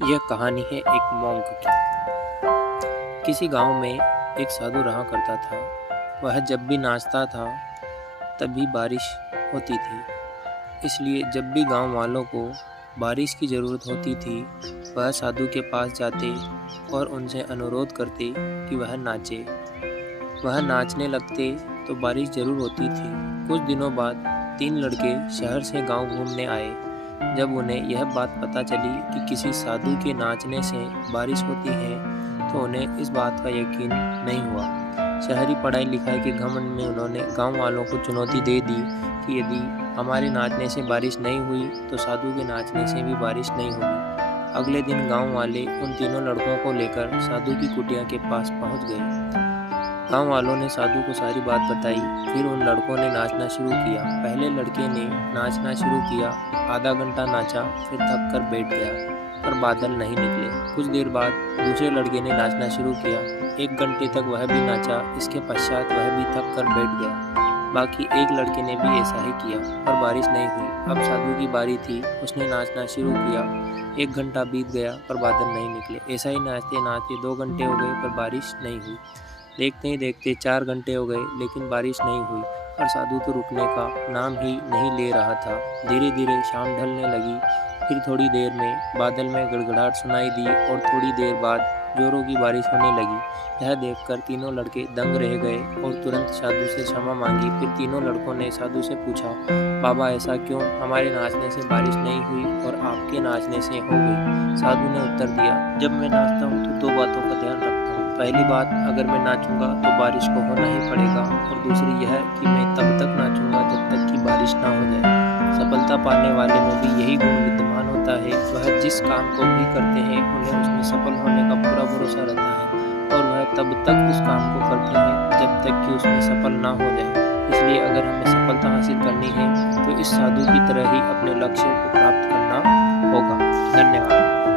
यह कहानी है एक मोंक की। किसी गांव में एक साधु रहा करता था। वह जब भी नाचता था तभी बारिश होती थी। इसलिए जब भी गांव वालों को बारिश की ज़रूरत होती थी, वह साधु के पास जाते और उनसे अनुरोध करते कि वह नाचे। वह नाचने लगते तो बारिश ज़रूर होती थी। कुछ दिनों बाद 3 लड़के शहर से गांव घूमने आए। जब उन्हें यह बात पता चली कि किसी साधु के नाचने से बारिश होती है, तो उन्हें इस बात का यकीन नहीं हुआ। शहरी पढ़ाई लिखाई के घमंड में उन्होंने गांव वालों को चुनौती दे दी कि यदि हमारे नाचने से बारिश नहीं हुई तो साधु के नाचने से भी बारिश नहीं होगी। अगले दिन गांव वाले उन तीनों लड़कों को लेकर साधु की कुटिया के पास पहुंच गए। गांव वालों ने साधु को सारी बात बताई। फिर उन लड़कों ने नाचना शुरू किया। पहले लड़के ने नाचना शुरू किया। आधा घंटा नाचा, फिर थक कर बैठ गया, पर बादल नहीं निकले। कुछ देर बाद दूसरे लड़के ने नाचना शुरू किया। 1 घंटे तक वह भी नाचा। इसके पश्चात वह भी थक कर बैठ गया। बाकी एक लड़के ने भी ऐसा ही किया, पर बारिश नहीं हुई। अब साधु की बारी थी। उसने नाचना शुरू किया। 1 घंटा बीत गया, पर बादल नहीं निकले। ऐसा ही नाचते नाचते 2 घंटे हो गए, पर बारिश नहीं हुई। देखते ही देखते 4 घंटे हो गए, लेकिन बारिश नहीं हुई। और साधु तो रुकने का नाम ही नहीं ले रहा था। धीरे धीरे शाम ढलने लगी। फिर थोड़ी देर में बादल में गड़गड़ाहट सुनाई दी और थोड़ी देर बाद जोरों की बारिश होने लगी। यह देखकर तीनों लड़के दंग रह गए और तुरंत साधु से क्षमा मांगी। फिर तीनों लड़कों ने साधु से पूछा, बाबा ऐसा क्यों? हमारे नाचने से बारिश नहीं हुई और आपके नाचने से हो गई। साधु ने उत्तर दिया, जब मैं नाचता हूँ तो 2 बातों का ध्यान रखता हूँ। पहली बात, अगर मैं नाचूंगा तो बारिश को होना ही पड़ेगा, और दूसरी यह कि मैं तब तक नाचूंगा जब तक कि बारिश ना हो जाए। सफलता पाने वाले में भी यही गुण विद्यमान होता है। वह जिस काम को भी करते हैं उन्हें उसमें सफल होने का पूरा भरोसा रहता है, और वह तब तक उस काम को करते हैं जब तक कि उसमें सफल ना हो जाए। इसलिए अगर हमें सफलता हासिल करनी है तो इस साधु की तरह ही अपने लक्ष्य को प्राप्त करना होगा। धन्यवाद।